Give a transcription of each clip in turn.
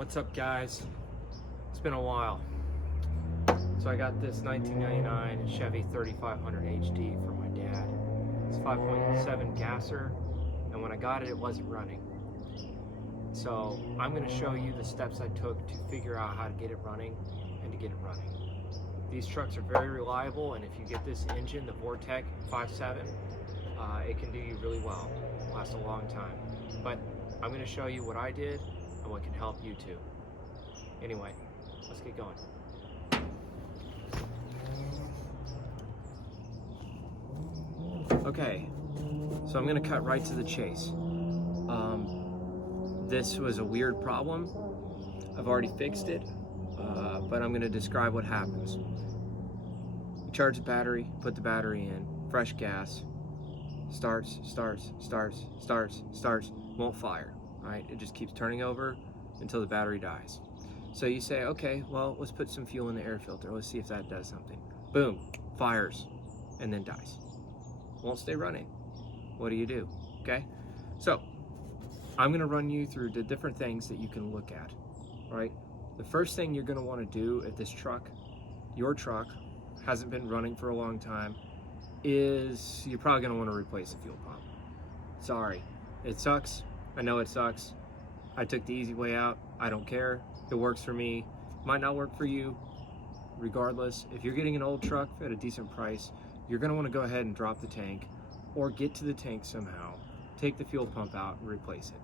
What's up, guys? It's been a while. So I got this 1999 Chevy 3500 HD for my dad. It's 5.7 gasser, and when I got it, it wasn't running. So I'm going to show you the steps I took to figure out how to get it running and to get it running. These trucks are very reliable, and if you get this engine, the Vortec 5.7, it can do you really well. It'll last a long time. But I'm going to show you what I did and what can help you too. Anyway, let's get going. Okay, so I'm going to cut right to the chase. This was a weird problem. I've already fixed it, but I'm going to describe what happens. You charge the battery, put the battery in, fresh gas, starts, won't fire, right? It just keeps turning over until the battery dies. So you say, okay, well, let's put some fuel in the air filter. Let's see if that does something. Boom, fires, and then dies. Won't stay running. What do you do? Okay, so I'm gonna run you through the different things that you can look at, right? The first thing you're gonna wanna do if this truck, your truck, hasn't been running for a long time, is you're probably gonna wanna replace the fuel pump. Sorry, it sucks. I know it sucks. I took the easy way out. I don't care. It works for me. Might not work for you. Regardless, if you're getting an old truck at a decent price, you're gonna wanna go ahead and drop the tank or get to the tank somehow, take the fuel pump out and replace it,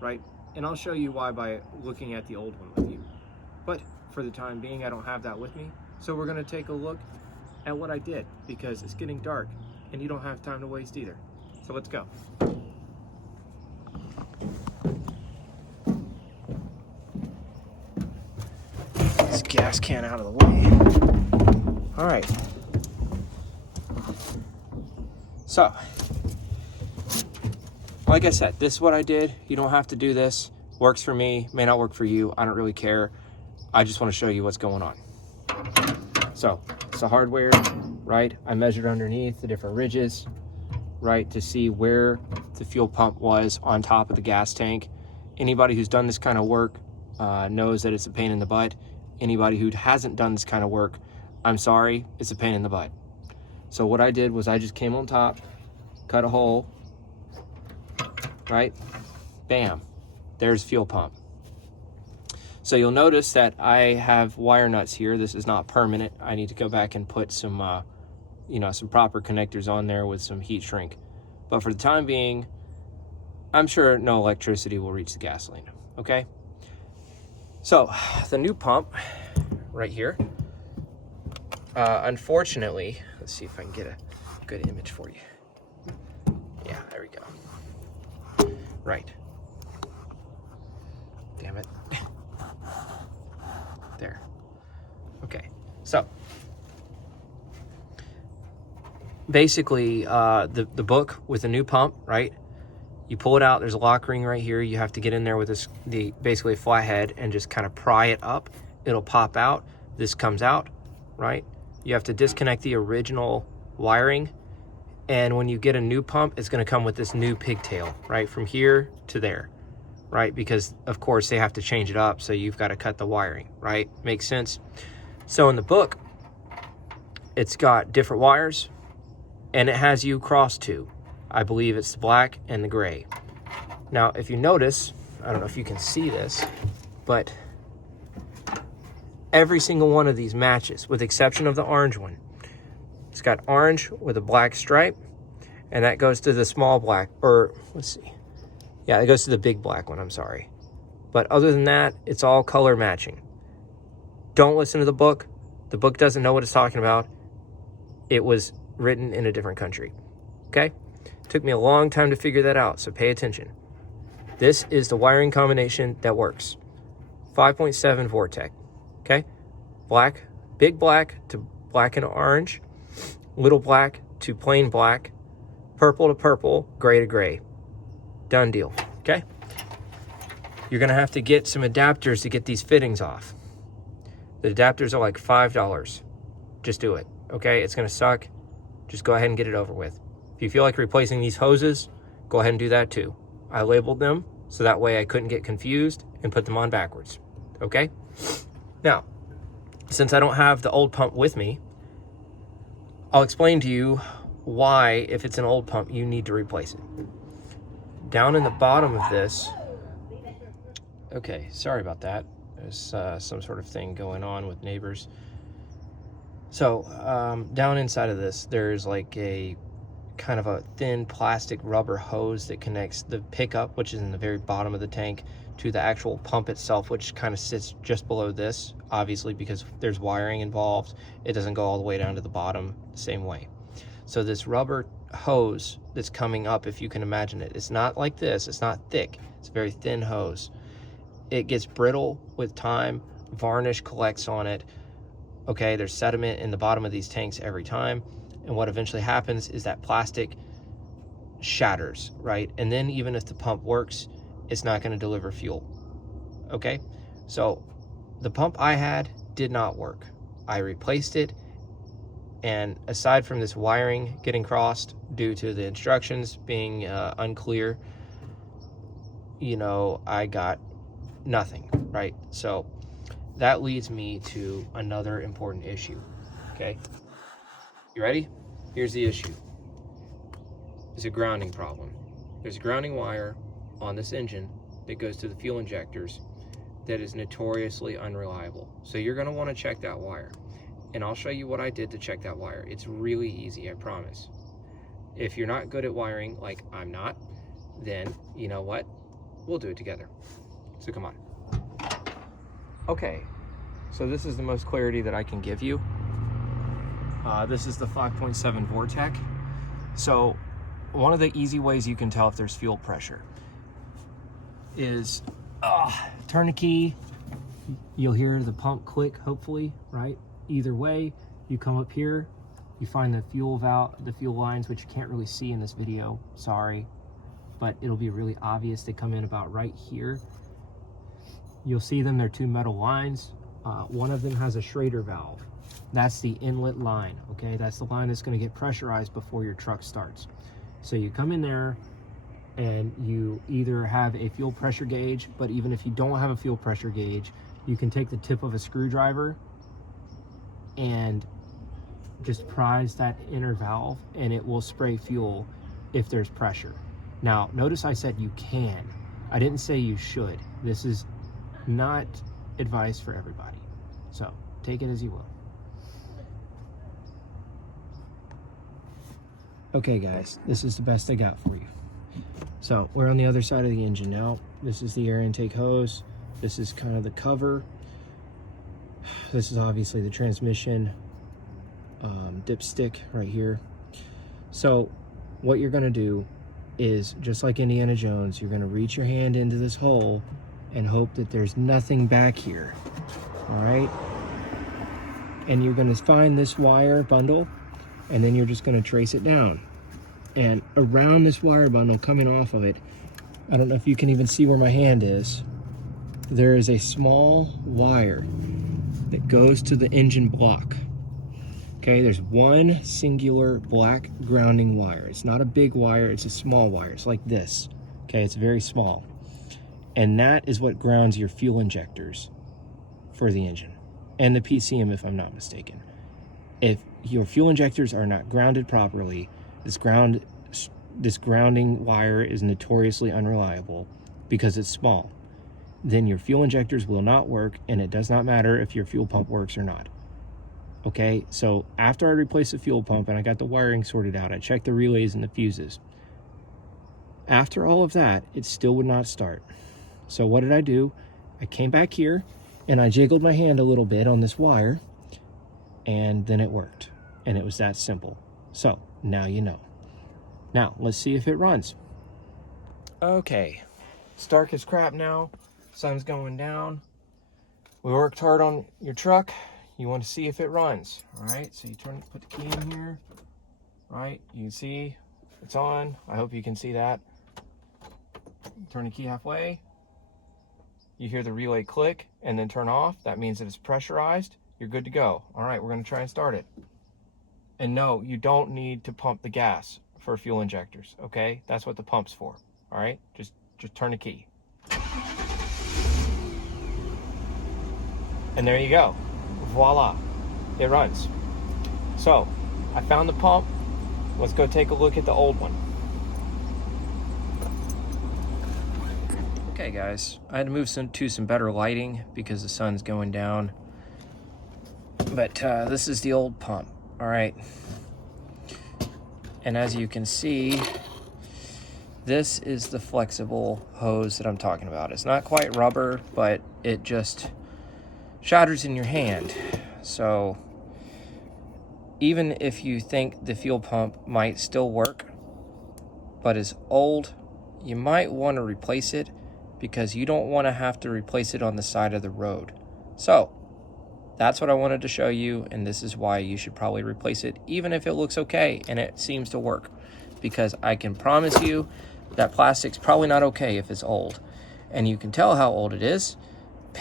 right? And I'll show you why by looking at the old one with you. But for the time being, I don't have that with me. So we're gonna take a look at what I did because it's getting dark and you don't have time to waste either. So let's go. This gas can out of the way. All right. So, like I said, this is what I did. You don't have to do this. Works for me, may not work for you. I don't really care. I just want to show you what's going on. So, it's the hardware, right? I measured underneath the different ridges, right, to see where the fuel pump was on top of the gas tank. Anybody who's done this kind of work knows that it's a pain in the butt. Anybody who hasn't done this kind of work, I'm sorry, it's a pain in the butt. So what I did was I just came on top, cut a hole, right? Bam, there's fuel pump. So you'll notice that I have wire nuts here. This is not permanent. I need to go back and put some, some proper connectors on there with some heat shrink. But for the time being, I'm sure no electricity will reach the gasoline, okay? So the new pump right here, unfortunately, let's see if I can get a good image for you. Yeah, there we go. Right. Damn it. There. Okay, so basically the book with the new pump, right? You pull it out, there's a lock ring right here. You have to get in there with this, basically a flat head and just kind of pry it up. It'll pop out. This comes out, right? You have to disconnect the original wiring. And when you get a new pump, it's gonna come with this new pigtail, right? From here to there, right? Because of course they have to change it up. So you've got to cut the wiring, right? Makes sense. So in the book, it's got different wires and it has you cross two. I believe it's the black and the gray. Now, if you notice, I don't know if you can see this, but every single one of these matches, with the exception of the orange one. It's got orange with a black stripe, and that goes to the small black, or let's see. Yeah, it goes to the big black one, I'm sorry. But other than that, it's all color matching. Don't listen to the book. The book doesn't know what it's talking about. It was written in a different country, okay? Took me a long time to figure that out, so pay attention. This is the wiring combination that works. 5.7 Vortec, okay? Black, big black to black and orange, little black to plain black, purple to purple, gray to gray. Done deal, okay? You're gonna have to get some adapters to get these fittings off. The adapters are like $5. Just do it, okay? It's gonna suck. Just go ahead and get it over with. If you feel like replacing these hoses, go ahead and do that too. I labeled them so that way I couldn't get confused and put them on backwards. okay? Now, since I don't have the old pump with me, I'll explain to you why, if it's an old pump, you need to replace it. Down in the bottom of this, okay, sorry about that. There's some sort of thing going on with neighbors. So down inside of this, there's like a kind of a thin plastic rubber hose that connects the pickup, which is in the very bottom of the tank, to the actual pump itself, which kind of sits just below this. Obviously, because there's wiring involved, it doesn't go all the way down to the bottom the same way. So this rubber hose that's coming up, if you can imagine it, it's not like this, it's not thick, it's a very thin hose. It gets brittle with time, varnish collects on it. Okay, there's sediment in the bottom of these tanks every time, and what eventually happens is that plastic shatters, right? And then even if the pump works, it's not going to deliver fuel. Okay, so the pump I had did not work. I replaced it, and aside from this wiring getting crossed due to the instructions being unclear, you know, I got nothing, right? So that leads me to another important issue. Okay, you ready? Here's the issue. It's a grounding problem. There's a grounding wire on this engine that goes to the fuel injectors that is notoriously unreliable. So you're going to want to check that wire, and I'll show you what I did to check that wire. It's really easy, I promise. If you're not good at wiring, like I'm not, then you know what? We'll do it together. So come on. Okay, so this is the most clarity that I can give you. This is the 5.7 Vortec. So one of the easy ways you can tell if there's fuel pressure is turn a key. You'll hear the pump click, hopefully, right? Either way, you come up here, you find the fuel valve, the fuel lines, which you can't really see in this video, sorry, but it'll be really obvious. They come in about right here. You'll see them, they're two metal lines. One of them has a Schrader valve. That's the inlet line, okay? That's the line that's gonna get pressurized before your truck starts. So you come in there and you either have a fuel pressure gauge, but even if you don't have a fuel pressure gauge, you can take the tip of a screwdriver and just prise that inner valve and it will spray fuel if there's pressure. Now, notice I said you can. I didn't say you should. This is not advice for everybody. So take it as you will. Okay guys, this is the best I got for you. So we're on the other side of the engine now. This is the air intake hose. This is kind of the cover. This is obviously the transmission dipstick right here. So what you're gonna do is, just like Indiana Jones, you're gonna reach your hand into this hole and hope that there's nothing back here, all right? And you're gonna find this wire bundle, and then you're just gonna trace it down. And around this wire bundle coming off of it, I don't know if you can even see where my hand is, there is a small wire that goes to the engine block. Okay, there's one singular black grounding wire. It's not a big wire, it's a small wire. It's like this, okay? It's very small. And that is what grounds your fuel injectors for the engine, and the PCM if I'm not mistaken. If your fuel injectors are not grounded properly, this grounding wire is notoriously unreliable because it's small. Then your fuel injectors will not work, and it does not matter if your fuel pump works or not. Okay, so after I replaced the fuel pump and I got the wiring sorted out, I checked the relays and the fuses. After all of that, it still would not start. So what did I do? I came back here and I jiggled my hand a little bit on this wire, and then it worked. And it was that simple. So now you know. Now let's see if it runs. Okay, it's dark as crap now. Sun's going down. We worked hard on your truck. You want to see if it runs. All right, so you put the key in here. All right, you can see it's on. I hope you can see that. Turn the key halfway. You hear the relay click and then turn off. That means that it's pressurized. You're good to go. All right, we're gonna try and start it. And no, you don't need to pump the gas for fuel injectors, okay? That's what the pump's for, all right? Just turn the key. And there you go. Voila. It runs. So, I found the pump. Let's go take a look at the old one. Okay guys, I had to move to some better lighting because the sun's going down. But this is the old pump, all right? And as you can see, this is the flexible hose that I'm talking about. It's not quite rubber, but it just shatters in your hand. So even if you think the fuel pump might still work, but is old, you might want to replace it because you don't want to have to replace it on the side of the road. So that's what I wanted to show you, and this is why you should probably replace it, even if it looks okay and it seems to work, because I can promise you that plastic's probably not okay if it's old. And you can tell how old it is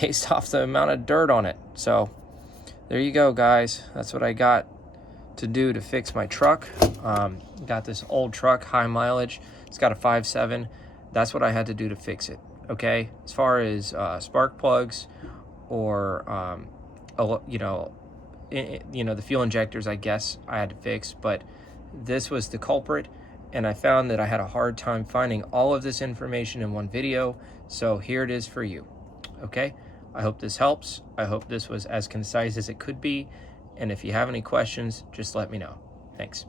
based off the amount of dirt on it. So there you go, guys. That's what I got to do to fix my truck. Got this old truck, high mileage. It's got a 5.7. That's what I had to do to fix it. Okay, as far as spark plugs or the fuel injectors, I guess I had to fix, but this was the culprit, and I found that I had a hard time finding all of this information in one video, so here it is for you. Okay, I hope this helps. I hope this was as concise as it could be, and if you have any questions, just let me know. Thanks.